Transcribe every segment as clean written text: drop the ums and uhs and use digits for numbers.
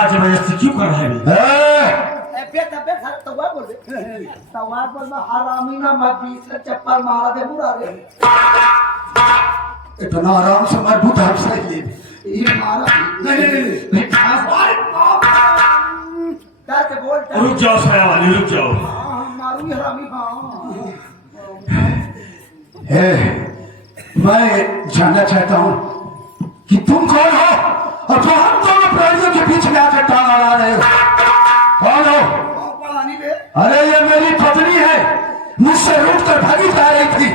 साथ जबरदस्ती क्यों कर रहा है? तवा बोल हरामी ना मत बीच से चप्पल मारा दे बुरा रे। इतना आराम से मजबूत हाथ से ये मारा नहीं क्या बोल रुक जाओ साया वाली, रुक जाओ। मारू हरामी। हाँ मैं जानना चाहता हूँ कि तुम कौन हो और जो हम दोनों प्राणियों के बीच में आकर टांग अड़ा रहे हो? कौन हो? अरे ये मेरी पत्नी है, मुझसे रूठ कर भागी जा रही थी,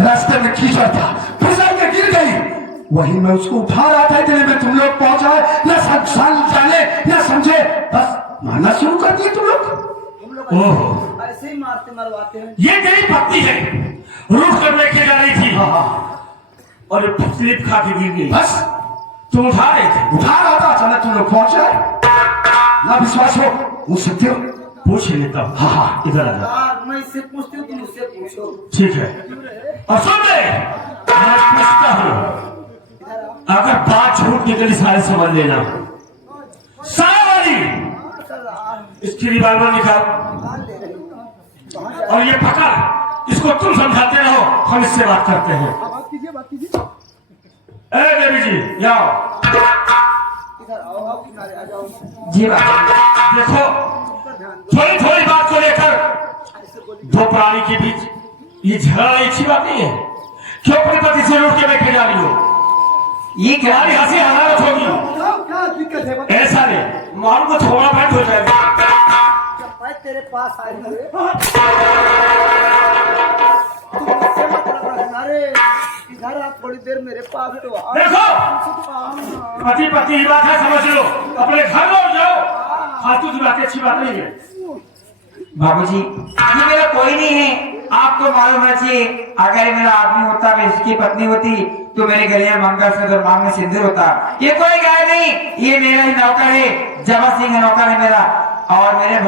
रास्ते में कीचड़ था, फिसल के गिर गई, वही मैं उसको उठा रहा था, इतने में तुम लोग पहुंचाए, न जाने न समझे, बस मारना शुरू कर दिए तुम लोग। ऐसे ही मारते मरवाते हैं। ये तेरी पत्नी है, रूठ कर लेके जा रही थी और स्लिप खा के गिर गई। बस तुम उठा रहे थे? उठा रहा था, अचानक तुम लोग पहुंचे। ना विश्वास हो मुझ सकते हो? पूछ लेता हूँ। हाँ इधर आ जा। मैं इससे पूछती हूँ, तुम उससे पूछो। ठीक है, और सुन ले, मैं पूछता हूँ, अगर बात झूठ निकली सारे समझ लेना। साया वाली, इसकी रिवॉल्वर निकाल और ये पकड़, इसको तुम समझाते रहो, हम इससे बात करते हैं। बात कीजिए। ए देवी जी जाओ। इधर आओ किनारे आ जाओ। जी देखो, थोड़ी थोड़ी बात को लेकर दो प्राणी के बीच ये झगड़ा अच्छी बात नहीं है। क्यों अपने पति से रूठ के बैठे जा रही हो? ये क्या हंसी हमारत होगी? क्या दिक्कत है? ऐसा नहीं, मारू को थोड़ा बैठ हो जाएगा। मैं तेरे पास आई हूँ। अरे इधर आप थोड़ी देर मेरे पास तो आओ। देखो पति पति की बात है, समझ लो, अपने घर लौट जाओ। फालतू की बातें अच्छी बात नहीं है। बाबूजी ये मेरा कोई नहीं है, आपको मालूम है चाहिए, अगर मेरा आदमी होता, मैं इसकी पत्नी होती तो मेरे गले में मंगलसूत्र मांग में सिंदूर होता। ये कोई गाय नहीं, ये मेरा ही नौकर है, जवा सिंह है नौकर है मेरा। और मेरे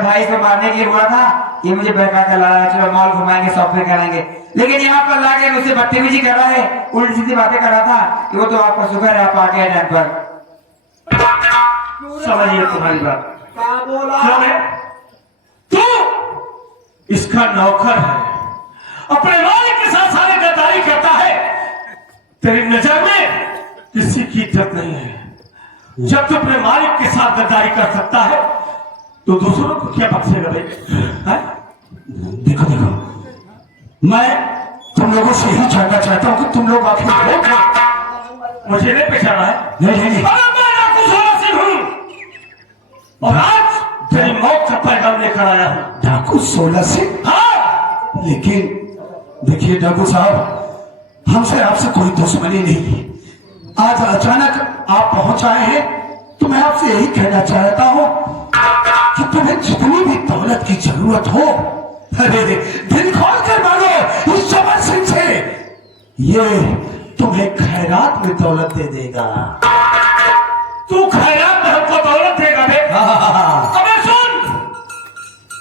भाई को मारने के लिए बोला था, ये मुझे बहका कर ला रहा है, चलो मॉल घुमाएंगे, शॉपिंग करेंगे, लेकिन यहाँ पर लाके मुझसे बदतमीजी कर रहा है, उल्टी सीधी बातें कर रहा था कि वो तो आपका शुक्र है आप आ गए टाइम पर। समझिए तुम्हारी बात। क्या बोला? क्यों है? तू इसका नौकर है, अपने मालिक के साथ सारे गद्दारी करता है, तेरी नजर में किसी की इज्जत नहीं है। जब तू अपने मालिक के साथ गद्दारी कर सकता है तो दूसरों को क्या बख्शेगा भाई? देखो मैं तुम लोगों से यही जानना चाहता हूँ कि तुम लोग आखिर हो क्या? मुझे नहीं पहचाना है? नहीं मैं डाकू सोला सिंह हूँ और आज तेरी मौत का पैगाम लेकर आया हूँ। डाकू 16 सिंह? हाँ, लेकिन देखिए डाकू साहब, हमसे आपसे कोई दुश्मनी नहीं है, आज अचानक आप पहुंच आए हैं तो मैं आपसे यही कहना चाहता हूँ कि तुम्हें जितनी भी दौलत की जरूरत हो, अरे दिल खोल कर मांगो इस जबर सिंह से, ये तुम्हें खैरात में दौलत दे देगा। तू खैरात में हमको दौलत देगा बे? अबे सुन,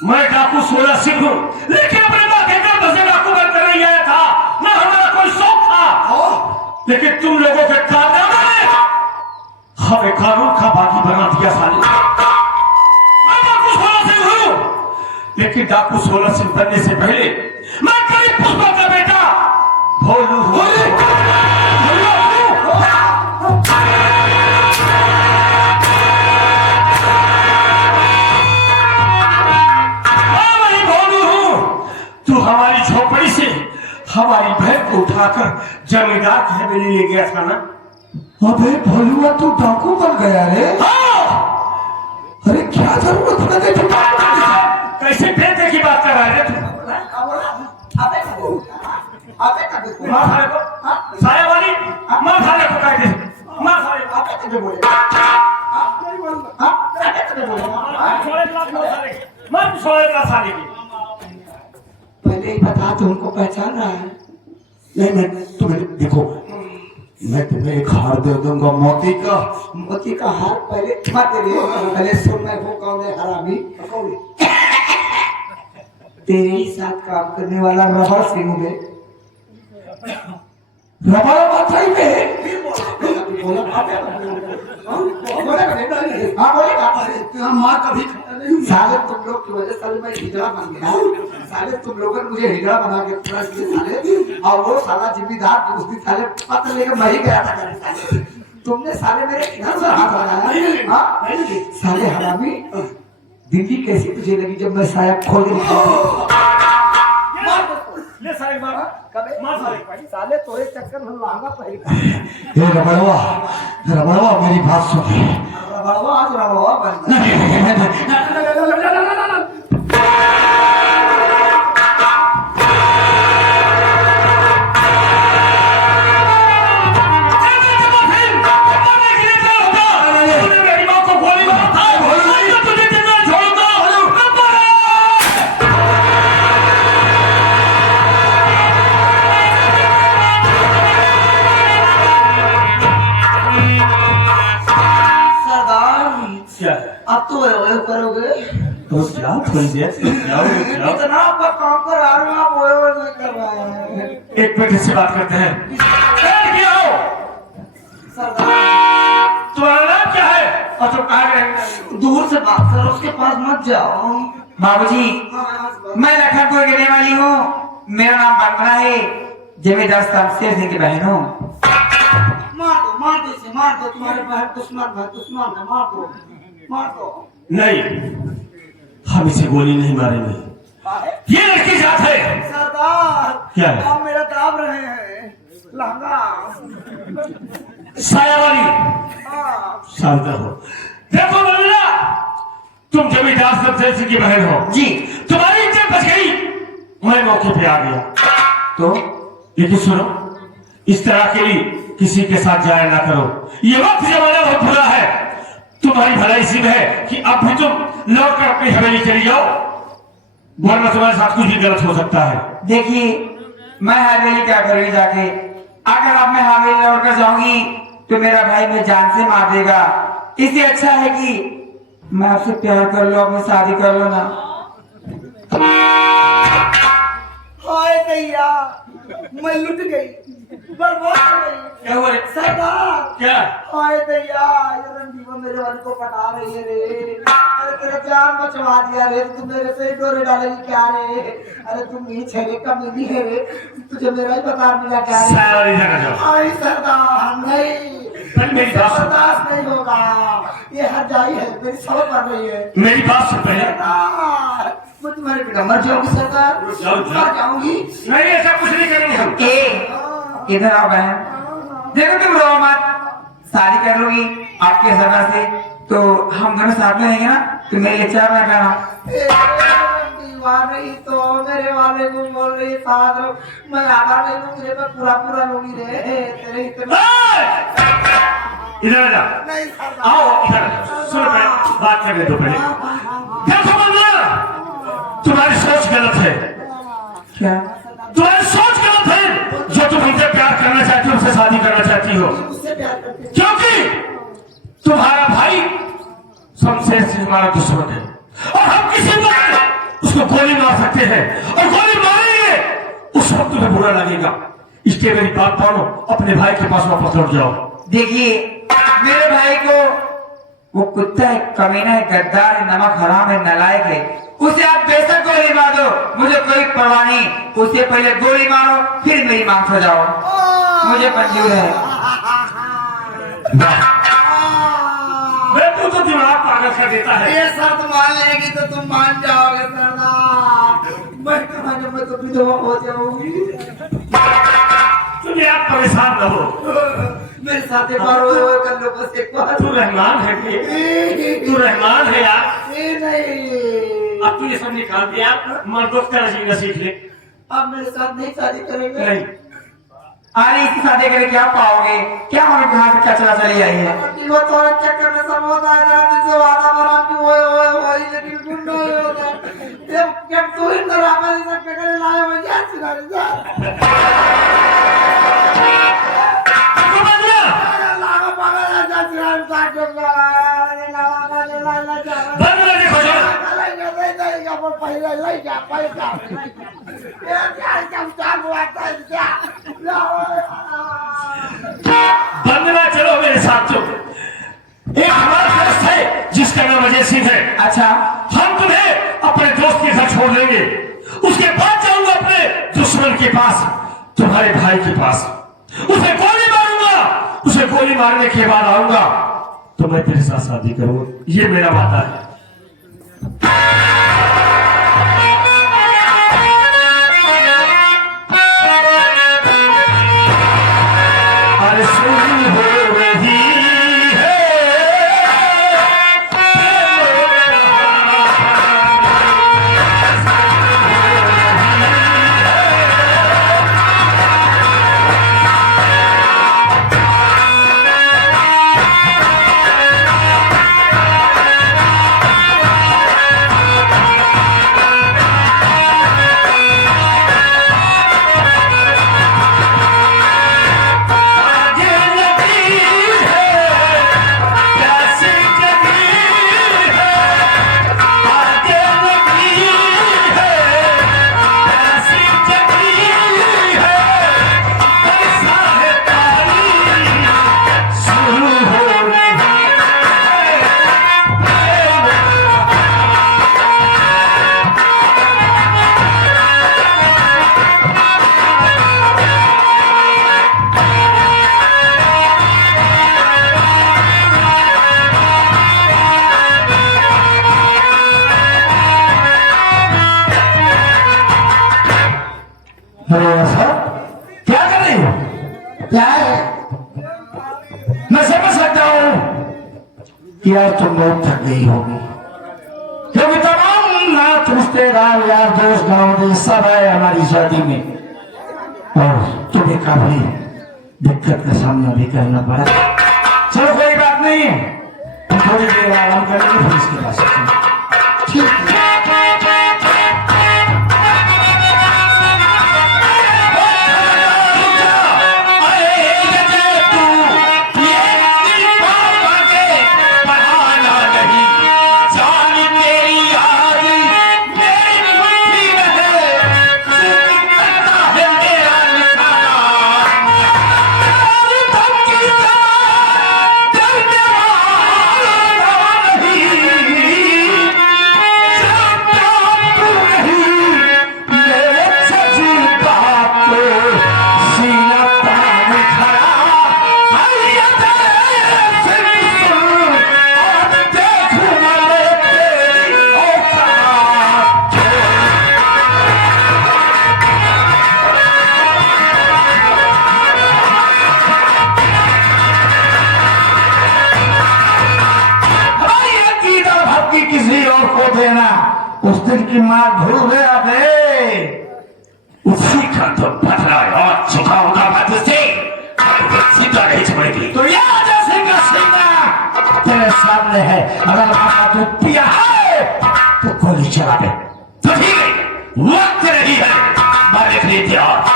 मैं डाकू 16 सिंह हूँ, लेकिन अपने माँ के घर बसे डाकू बनकर नहीं आया था, न हमारा कोई शौक था, लेकिन तुम लोगों के कारनामे ने हमें कानून का बागी बना दिया साले। मैं डाकू 16 सिंह हूँ, लेकिन डाकू 16 सिंह बनने से पहले मैं गरीब पुष्पा का बेटा भोलू हूँ। तू हमारी झोपड़ी से हमारी बहन को उठाकर जमींदार की हवेली ले गया था ना? अबे भोलुआ तू डाकू बन गया रे? हाँ। अरे क्या जरूरत है? कैसे बेटे की बात कर रहा है तू? मार साले को, साया वाली मार साले को, कायदे मार साले को। मार साले की। पहले ही बता तू उनको पहचान रहा है? नहीं, मैं तुम्हें देखो, मैं तुम्हें एक हार दे दूंगा, मोती का हार। पहले सुन, मैं वो कौन है हरामी? तेरे ही साथ काम करने वाला रबर सिंह है। रबर बात है में बोले कभी हाँ बोलेगा तेरा माँ कभी खाया नहीं। साले तुम लोग की वजह से मैं हिजड़ा बन गया। साले तुम लोगों ने मुझे हिजड़ा बना के पूरा किए साले। और वो साला जिम्मेदार दोस्ती साले पत्र लेकर मैं ही गया था घर साले। तुमने साले मेरे घर से हाथ लगाया। हाँ साले हरामी दिल्ली कैसी तुझे लगी जब मैं साया खोल के निकला? ले सारे मारा कबे मार सारे साले तोरे चक्कर में लहंगा पहन ए रबड़वा मेरी बात सुन। रबड़वा आज रबड़वा बन अब तो वो करोगे तो क्या थोड़ी देर इतना आपका काम कर रहा हूँ आप वो नहीं कर रहे हैं। एक मिनट से बात करते हैं। क्या हो सरदार तुम्हारा नाम क्या है और तुम कहाँ गए? दूर से बात करो उसके पास मत जाओ। बाबूजी मैं लखनपुर गिरने वाली हूँ। मेरा नाम बंदना है। जमींदार शमशेर सिंह की बहन हूँ। मार दो इसे मार दो। तुम्हारे बहन दुश्मन है मार दो। नहीं, हम इसे गोली नहीं मारेंगे। ये लड़की जात है। सरदार क्या है? आप मेरा दाब रहे हैं लहंगा। साया वाली हाँ शांत हो। देखो बंदना, तुम जमींदार शमशेर सिंह की बहन हो। जी तुम्हारी इज्जत बच गई, मैं मौके पे आ गया। तो लेकिन सुनो, इस तरह के लिए किसी के साथ जाया ना करो। ये वक्त जमाना बहुत बुरा है। तुम्हारी भलाई इसी में है कि अब भी तुम लौट कर अपनी हवेली चली जाओ, वरना तुम्हारे साथ कुछ भी गलत हो सकता है। देखिए मैं हवेली क्या करूँगी जाके? अगर अब मैं हवेली लौट कर जाऊंगी तो मेरा भाई मुझे जान से मार देगा। इससे अच्छा है कि मैं आपसे प्यार कर लो, अपनी शादी कर लो ना। हाय दैया मैं लुट गई बर्बाद हो गई। क्या हुआ? सरदार क्या? हाय दैया ये रंजीवा मेरे वाली को पटा रही है रे। अरे तेरा जान बचवा दिया रे। तू मेरे पे डोरे डालेगी क्या रे? अरे तुम ये छेले का मिली है रे। तुझे मेरा ही बता मिला क्या रे? सारी जगह जाओ। हाय सरदार नहीं मेरी बात सुन। बर्दाश्त नहीं होगा। ये हर जाई है मेरी सब कर रही है। मेरी बात सुन पहले। सरदार मैं तुम्हारे बिना मर जाऊंगी सरदार। जाओ, जाओ। मर जाऊंगी। नहीं, ऐसा कुछ नहीं करेंगे हम। इधर आओ बहन। देखो तुम रो मत, शादी कर लोगी आपके सगा से तो हम दोनों साथ में रहेंगे ना। तो मेरे लिए चार ना करना। दीवानी तो मेरे वाले को बोल रही साथ मैं आधा ले लूँ मुझे मैं पूरा लूंगी रे। तेरे इतने इधर आ जा। नहीं सरदार। आओ इधर आ जाओ। सुनो पहले, बात करने दो पहले। देखो बंदना, तुम्हारी सोच गलत है। क्या? तुम्हारी सोच गलत है। जो तुम हमसे प्यार करना चाहती हो, उससे शादी करना चाहती हो, मुझसे प्यार करते क्योंकि तुम्हारा भाई शमशेर सिंह हमारा दुश्मन है और हम किसी वक्त उसको गोली मार सकते हैं। और गोली मारेंगे उस वक्त तुम्हें बुरा लगेगा। इसलिए मेरी बात मानो, अपने भाई के पास वापस लौट जाओ। देखिए मेरे भाई को वो कुत्ता है, कमीना है, गद्दार है, नमक हराम है, नालायक है। उसे आप बेशक गोली मार दो, मुझे कोई परवाह नहीं। उसे पहले गोली मारो फिर मेरी मांग हो जाओ, मुझे मंजूर है। मैं तो दिमाग पागल कर देता है। ये शर्त मान लेगी तो तुम मान जाओगे सरदार। मैं तुम्हारे में तो विधवा हो जाऊंगी। तुम यार परेशान न हो। मेरे साथ एक बार वो कर लो बस एक बार। तू रहमान है कि? तू रहमान है यार। ये नहीं अब तू ये सब निकाल दिया, मर्दों का जीना सीख ले। अब मेरे साथ नहीं शादी करेंगे। नहीं, अरे इसकी शादी करके क्या पाओगे? क्या हमें कहाँ से क्या चला चली आई है? वो तो चक्कर में सब होता है तेरा तुझसे वादा बना कि वो लेकिन गुंडा ही होता है। जब तू ही डरामा जैसा टक्कर लाया मैं क्या सिखा रहा लागा पागल ऐसा सिखा बंदना चलो मेरे साथ। चलो एक हमारा दोस्त है जिसका नाम अजय सिंह है। अच्छा, हम तुम्हें अपने दोस्त के घर छोड़ देंगे, उसके बाद जाऊंगा अपने दुश्मन के पास, तुम्हारे भाई के पास, उसे गोली मारूंगा, उसे गोली मारने के बाद आऊंगा तो मैं तेरे साथ शादी करूंगा, ये मेरा वादा है। अरे सुन हो रही है क्या कर रही हो? क्या है? मैं समझ सकता हूं यार तुम बहुत थक गई होगी, क्योंकि तमाम नाथ रिश्तेदार यार दोस्त गाँव में सब आए हमारी शादी में, और तुम्हें काफी दिक्कत का सामना भी करना पड़ा। चलो कोई बात नहीं, हम थोड़ी देर आराम करेंगे फिर इसके पास। ठीक है। उस दिन की मार भूल गया बे, उसी का तो बदला और चुकाऊंगा मैं तुझसे, सीधा नहीं छोड़ेगी। तो ये अजय सिंह का सीना तेरे सामने है, अगर माता तू पिया है तो गोली चला दे। तो ठीक है, वक्त रही है मारने के लिए तैयार।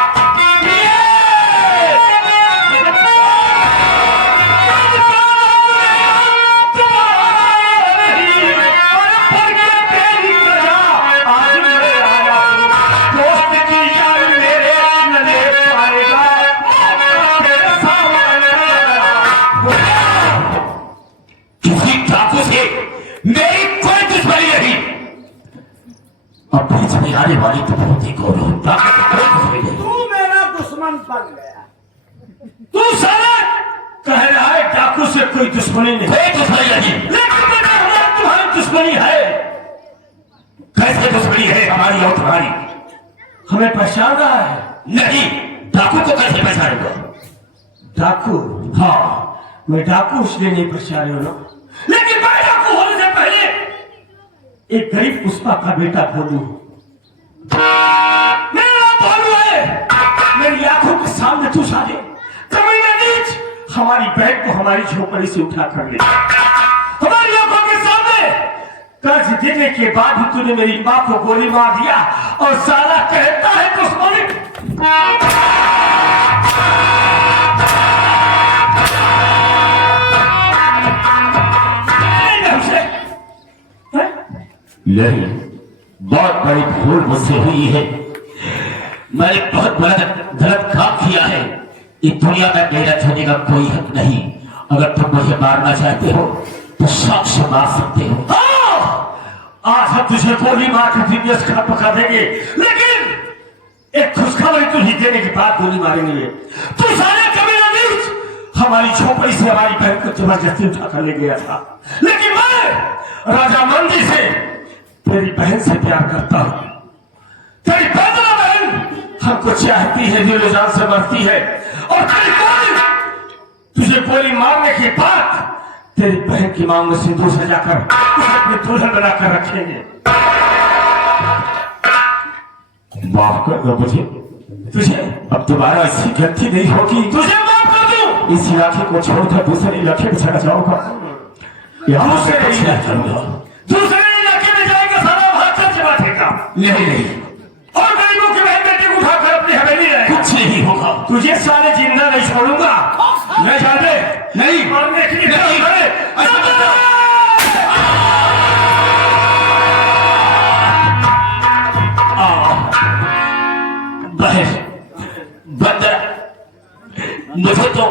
मेरी कोई दुश्मनी नहीं, अब बीच में आने वाली तो बहुत ही गौरव, बाकी तो कोई दुश्मनी नहीं। तू मेरा दुश्मन बन गया। तू साला कह रहा है डाकू से कोई दुश्मनी नहीं, कोई दुश्मनी नहीं, लेकिन बेटा हमारी तुम्हारी दुश्मनी है। कैसे दुश्मनी है हमारी और तुम्हारी? हमें पहचान रहा है? नहीं, डाकू को कैसे पहचानूंगा? डाकू? हाँ, मैं डाकू इसलिए नहीं पहचान रहा, लेकिन मैं डाकू होने से पहले एक गरीब पुष्पा का बेटा भोलू, मेरा भोलू है। मेरी आंखों के सामने तू साले कमीना नीच हमारी बहन को हमारी झोपड़ी से उठा कर ले, हमारी आंखों के सामने कर्ज देने के बाद भी तूने मेरी मां को गोली मार दिया, और साला कहता है दुश्मनी। नहीं, बहुत बड़ी भूल मुझसे हुई है, मैंने बहुत बड़ा गलत काम किया है। इस दुनिया में मेरा छूने का कोई हक नहीं, अगर तुम मुझे मारना चाहते हो तो शौक से मार सकते हो। आज हम तुझे गोली मार के दिव्यस का पका देंगे, लेकिन एक खुशखबरी तुझे देने के बाद गोली मारेंगे। तू सारे कबीला नीच हमारी झोपड़ी से हमारी बहन को जबरदस्ती उठा कर ले गया था, लेकिन मैं राजा मंदी से तेरी बहन से प्यार करता हूं। तेरी बेदरा बहन हमको चाहती है, दिल जान से मरती है, और तेरी गोली तुझे गोली मारने के बाद तेरी बहन की मांग में सिंदूर सजाकर उसे अपनी दुल्हन बनाकर रखेंगे। माफ कर दो मुझे, तुझे अब दोबारा ऐसी गलती नहीं होगी। तुझे माफ कर दूं, इस इलाके को छोड़कर दूसरे इलाके में चला जाऊंगा। दूसरे इलाके में जाएगा, सारा वहां खर्च बांटेगा। नहीं, और गरीबों के बहन बेटे को उठाकर अपनी हवेली लाएगा। कुछ नहीं होगा, तुझे सारे जिंदा नहीं छोड़ूंगा। मैं जाने नहीं मारने के लिए बंदर, मुझे तो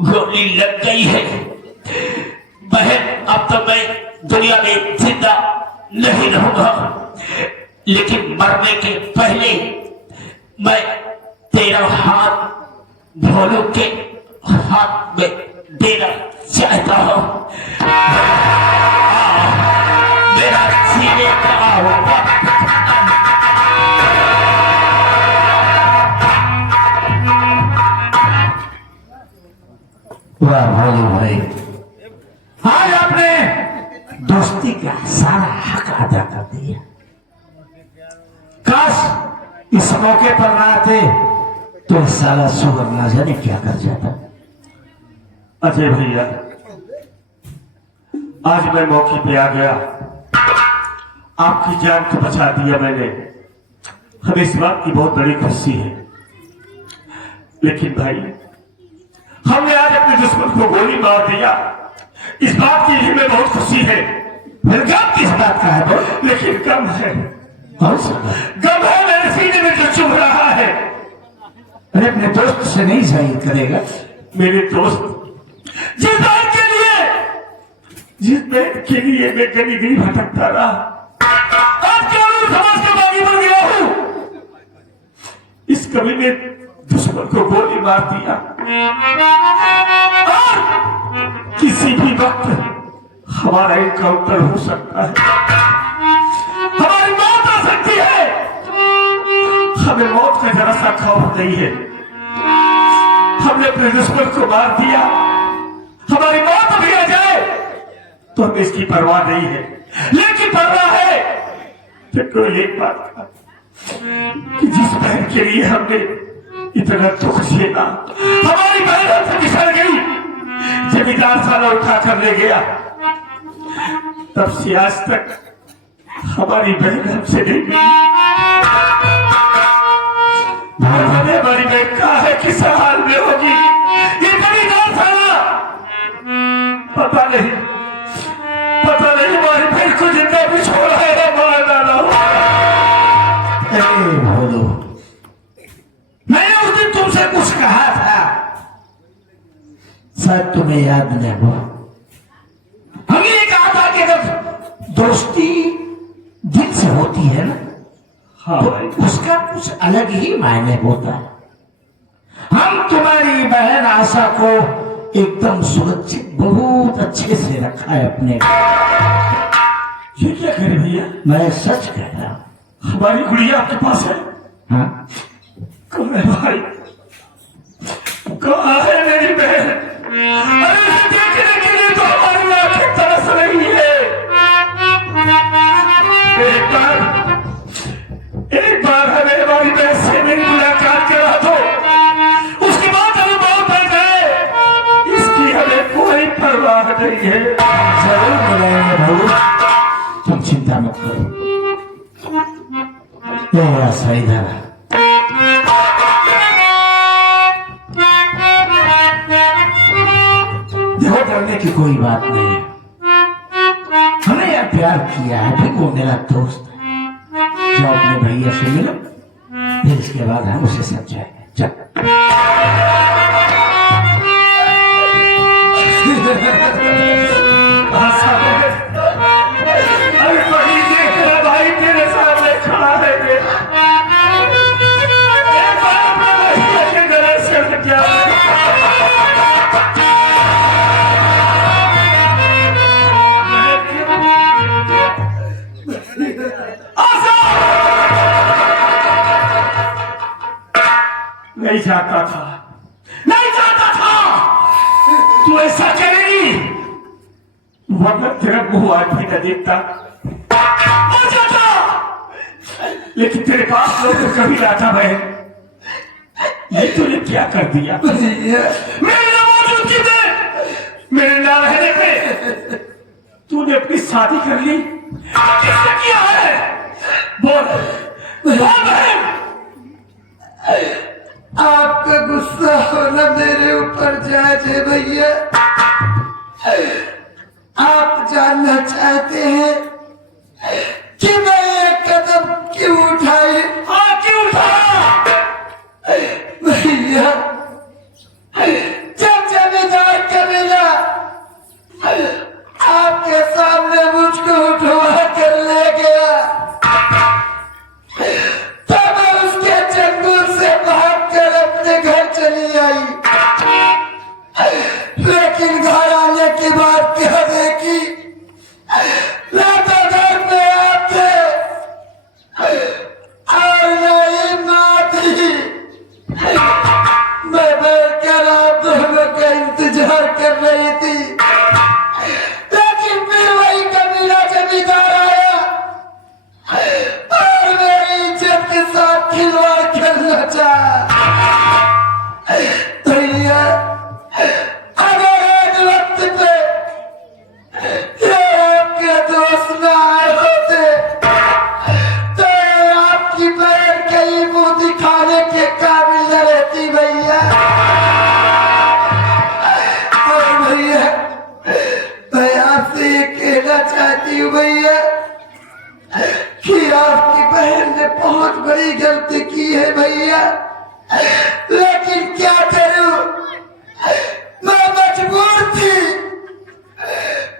गोली लग गई है बहन। अब तो मैं दुनिया में जिंदा नहीं रहूंगा, लेकिन मरने के पहले मैं तेरा हाथ भोलू के हाथ में देना चाहता हूं। मेरा सीने का वाह भोलू भाई, आज आपने दोस्ती का सारा हक अदा कर दिया। काश इस मौके पर ना आते तो साला सुगर ना जाने क्या कर जाता। अजय भैया, आज मैं मौके पे आ गया, आपकी जान को बचा दिया मैंने। हमें इस बात की बहुत बड़ी खुशी है, लेकिन भाई हमने आज अपने दुश्मन को गोली मार दिया, इस बात की हमें बहुत खुशी है। फिर गम किस बात का है? लेकिन गम है, गम है मेरे सीने में जो चुभ रहा है। अरे अपने दोस्त से नहीं जाहिर करेगा? मेरे दोस्त, जिस बहन के लिए मैं गली गली भटकता रहा, आज कानून समाज का बागी बन गया हूं। इस कवि ने दुश्मन को गोली मार दिया, और किसी भी वक्त हमारा एनकाउंटर हो सकता है, हमारी मौत आ सकती है। हमें मौत का जरा सा खौफ नहीं है। हमने अपने दुश्मन को मार दिया, हमारी मौत भी आ जाए तो हमें इसकी परवाह नहीं है, लेकिन परवाह है तो एक बात का कि जिस बहन के लिए हमने इतना दुख झेला, हमारी बहन हमसे बिछड़ गई, जमींदार साला उठा कर ले गया, तब से आज तक हमारी बहन हमसे नहीं मिली। हमारी बहन कहा है किस हाल में होगी, ये जमींदार साला पता नहीं हमारी बहन को जिंदा भी छोड़ा है या मार डाला हुआ। भोलू, मैंने उस दिन तुमसे कुछ कहा था, शायद तुम्हें याद नहीं हो। हमने ये कहा था कि अगर दोस्ती दिल से होती है ना, हाँ भाई, तो उसका कुछ अलग ही मायने होता है। हम तुम्हारी बहन आशा को एकदम सुरक्षित बहुत अच्छे से रखा है अपने। ये क्या करे भैया? मैं सच कह रहा हूं। हमारी गुड़िया आपके पास है? हाँ, कौन है भाई? कहाँ है मेरी बहन? अरे उसे देखने के लिए तो हमारी आंखें तरस रही है। एक बार हमें हमारी बहन से मेरी मुलाकात करा दो, उसके बाद हमें बहुत बढ़ जाए, इसकी हमें कोई परवाह नहीं है। जरूर मिलेंगे भोलू, तुम चिंता मत करो। मेरा सही धरा, देखो डरने की कोई बात नहीं है। हमने यार प्यार किया है, फिर वो मेरा दोस्त है। जो अपने भैया से मिलो, फिर इसके बाद हम उसे समझाएंगे। चल नहीं चाहता था, नहीं चाहता था तू ऐसा करेगी, वरना तेरा मुंह आज भी न देखता मर जाता। लेकिन तेरे पास लोग तो कभी ना था बहन, ये तूने क्या कर दिया मेरे ना मौजूदगी में, मेरे ना रहने पे तूने अपनी शादी कर ली। किसने किया है? बोल बहन। आपका गुस्सा होना मेरे ऊपर जायज है भैया। आप जानना चाहते हैं कि मैं ये कदम क्यों उठाई? हाँ, क्यों उठाया? भैया, जब जमींदार कबीला आपके सामने मुझको उठवा कर ले गया, तब मैं उसके चंगुल से भागकर अपने घर चली आई। लेकिन घर आने के बाद क्या देखी, ना तो घर पे आप थे और ना ही माँ थी। मैं बैठकर आप दोनों का इंतजार कर रही थी, लेकिन फिर वही कबीला जमींदार आया और मेरी इज्जत के साथ खिलवाड़ करना चाहा। भैया, अगर एक वक्त पे ये आपके दोस्त न आए होते तो ये आपकी बहन कहीं मुंह दिखाने के काबिल न रहती भैया। और भैया, मैं आपसे ये कहना चाहती हूँ भैया कि आपकी बहन ने बहुत बड़ी गलती की है भैया, लेकिन क्या करूं, मैं मजबूर थी।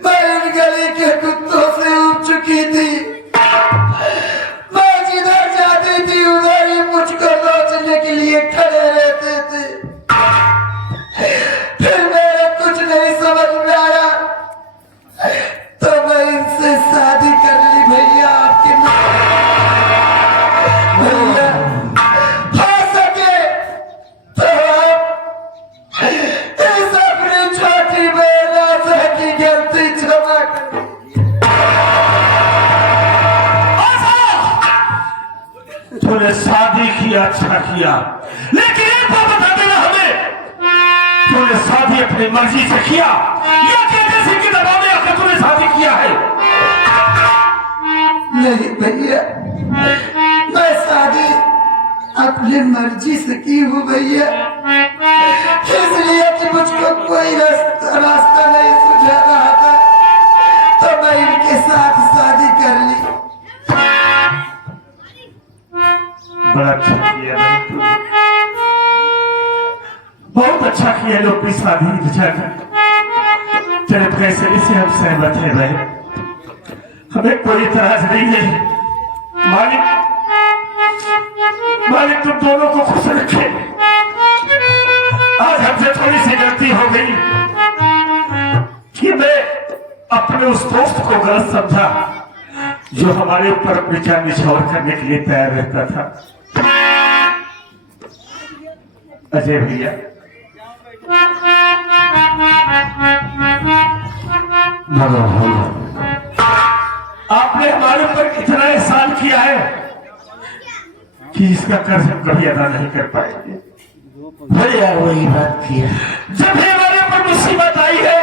मैं इन गली के कुत्तों से उब चुकी थी। मैं जिधर जाती थी उधर ही मुझको नोचने के लिए खड़े रहते थे। फिर मेरे कुछ नहीं समझ में आया तो मैं इनसे शादी कर ली भैया। आपके भैया, हो सके तो आप इस अपनी छोटी बहन आशा की गलती क्षमा कर। तूने शादी किया, अच्छा किया, लेकिन एक बात बता देना हमें, तूने शादी अपनी मर्जी से किया या कहते सिंह के दबाव में आकर तूने शादी किया है? नहीं भैया, मैं शादी अपनी मर्जी से की हूँ भैया, इसलिए कि मुझको कोई रास्ता नहीं सुझा रहा था तो मैं इनके साथ शादी कर ली। बड़ा अच्छा किया भाई तूने, बहुत अच्छा किया। लोग की शादी रचा कर तेरे फैसले से हम सहमत है भाई, हमें कोई इतराज नहीं है। मालिक, मालिक तुम दोनों को खुश रखे। आज हमसे थोड़ी सी गलती हो गई कि मैं अपने उस दोस्त को गलत समझा जो हमारे ऊपर अपनी जान निछावर करने के लिए तैयार रहता था। अजय भैया, आपने हमारे ऊपर इतना एहसान किया है कि इसका कर्ज हम कभी अदा नहीं कर पाएंगे। भैया वही बात किया, जब भी हमारे ऊपर मुसीबत आई है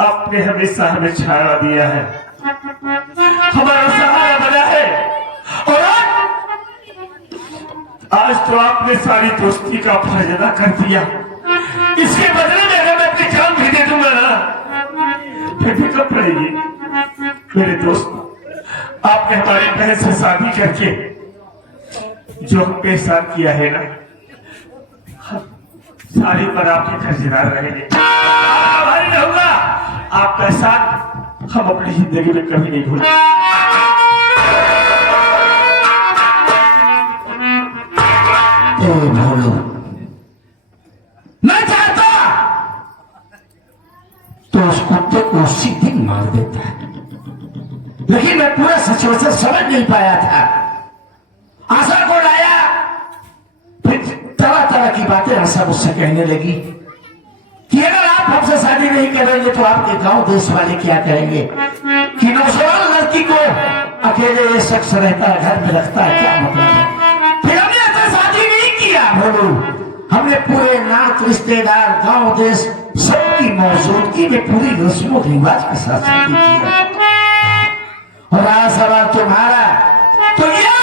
आपने हमेशा हमें छाया दिया है, हमारा सहारा बना है। और आज तो आपने सारी दोस्ती का फर्ज अदा कर दिया, इसके बदले में अगर मैं अपनी जान भी दे दूंगा ना फिर भी कब पड़ेगी। मेरे दोस्त, आपने हमारी बहन से शादी करके जो हम पे एहसान किया है ना, सारी पर आपके खर्चदार रहेंगे। भारी रहूंगा, आपका साथ हम अपनी जिंदगी में कभी नहीं भूलेंगे। भोलो, मैं चाहता तो उस कुत्ते को उसी दिन मार देता, लेकिन मैं पूरा सिचुएशन समझ नहीं पाया था। आशा को लाया, फिर की बातें आशा मुझसे कहने लगी कि अगर आप हमसे शादी नहीं करेंगे तो आपके गांव देश वाले क्या कहेंगे कि नौजवान लड़की को अकेले ये शख्स रहता है, घर में रखता है, क्या मतलब है। फिर हमने ऐसे शादी नहीं किया, बोलो हमने पूरे नात रिश्तेदार गांव देश सबकी मौजूदगी में पूरी रस्मों रिवाज के साथ शादी किया। और आज सवाल तुम्हारा तो ये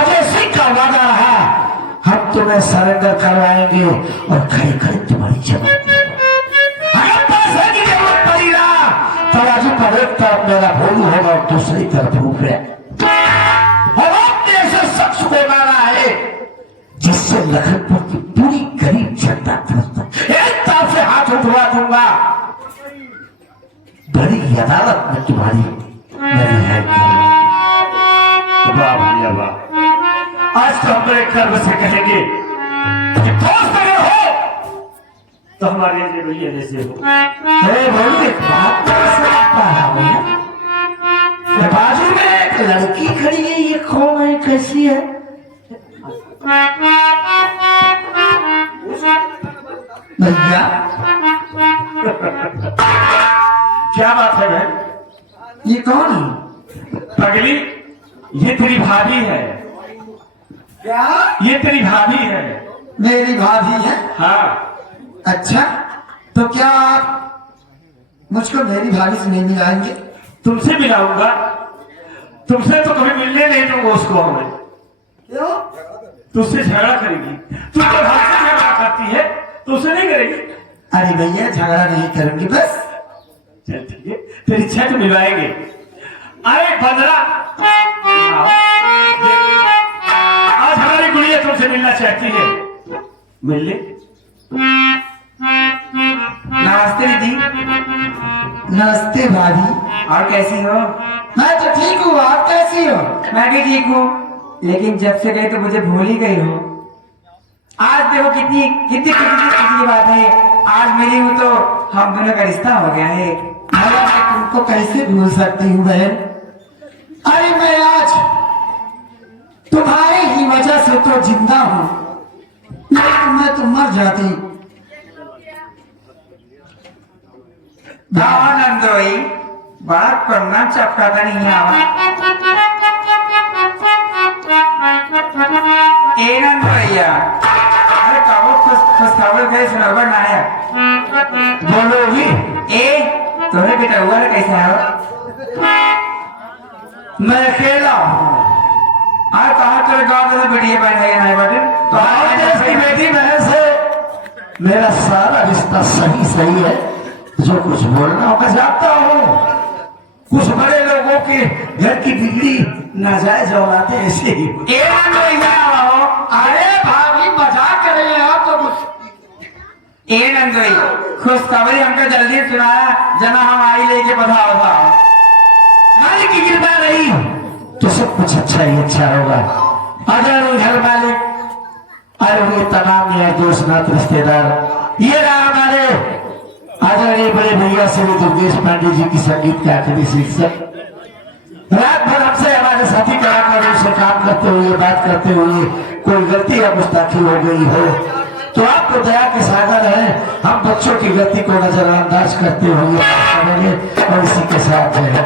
अजय सिंह का वादा रहा, हम तुम्हें सरेंडर करवाएंगे और खड़े खड़े तुम्हारी जवाब अगर पैसे की जरूरत पड़ी ना तराजू पर एक तरफ मेरा भोलू होगा और दूसरी तरफ रूपये। और आपने ऐसे शख्स को माना है जिससे लखनपुर की पूरी गरीब जनता तरसता, एक तरफ से हाथ उठवा दूंगा, बड़ी अदालत में तुम्हारी मेरी है। वाह भैया वाह, आज तो हम बड़े गर्व से कहेंगे कि दोस्त अगर हो तो हमारे लिए भैया जैसे हो। अरे भाई एक बात तो समझता है भैया, ये बाजू में एक लड़की खड़ी है, ये कौन है, कैसी है? भैया क्या बात है बहन? ये कौन है? पगली, ये तेरी भाभी है। क्या ये तेरी भाभी है। मेरी भाभी है? हाँ, अच्छा, तो क्या आप मुझको मेरी भाभी से नहीं मिलाएंगे? तुमसे मिलाऊंगा, तुमसे तो कभी मिलने नहीं दूंगा उसको। हमें क्यों? तुझसे झगड़ा करेगी, तू तो हमसे झगड़ा करती है तो उसे नहीं करेगी। अरे भैया झगड़ा नहीं करूंगी, बस चल ठीक है, तेरी इच्छा तो मिलाएंगे। अरे बंदरा, आज हमारी गुड़िया तुमसे मिलना चाहती है, मिल ले। नमस्ते दीदी। नमस्ते भाभी। और कैसी हो? मैं तो ठीक हूँ, आप कैसी हो? मैं भी ठीक हूँ, लेकिन जब से गई तो मुझे भूल ही गई हो। आज देखो कितनी कितनी कितनी बात है, आज मिली हूँ तो हम दोनों का रिश्ता हो गया है। भला मैं तुमको कैसे भूल सकती हूँ बहन? अरे मैं आज तुम्हारी ही वजह से तो जिंदा हूँ, लेकिन मैं तो मर जाती। नंदोई बात करना चपकाता नहीं आवा। ए नंदोइया, अरे कबो खुशखबर गए सुनावर ना आया। बोलो ही। ए तुम्हें बेटा हुआ है कैसा है? मैं अकेला हूँ। और कहा तेरे गाँव में बेटी बहन है नहीं बेटे? तो गाँव देश की बेटी बहन से मेरा सारा रिश्ता सही सही है, जो कुछ बोलना हो मैं जानता हूँ। कुछ बड़े लोगों के घर की बिगड़ी नाजायज औलातें ऐसे ही। ए नंदोइया हो। अरे भाभी मजाक कर रहे हैं आप तो कुछ। ए नंदोई खुशखबरी हमको जल्दी सुनाया, जना हमारी लेके बधाओ था। मालिक की कृपा रही तो सब कुछ अच्छा ही अच्छा होगा। अगर घर वाले आए हुए तमाम यार दोस्त नात रिश्तेदार, ये रहा हमारे आदरणीय बड़े भैया श्री दुर्गेश पांडे जी की संगीत का आखिरी शीर्षक। रात भर हमसे हमारे साथी कलाकारों से काम करते हुए बात करते हुए कोई गलती या गुस्ताखी हो गई हो तो आपको दया के सागर है, हम बच्चों की गलती को नजरअंदाज करते हुए और इसी के साथ है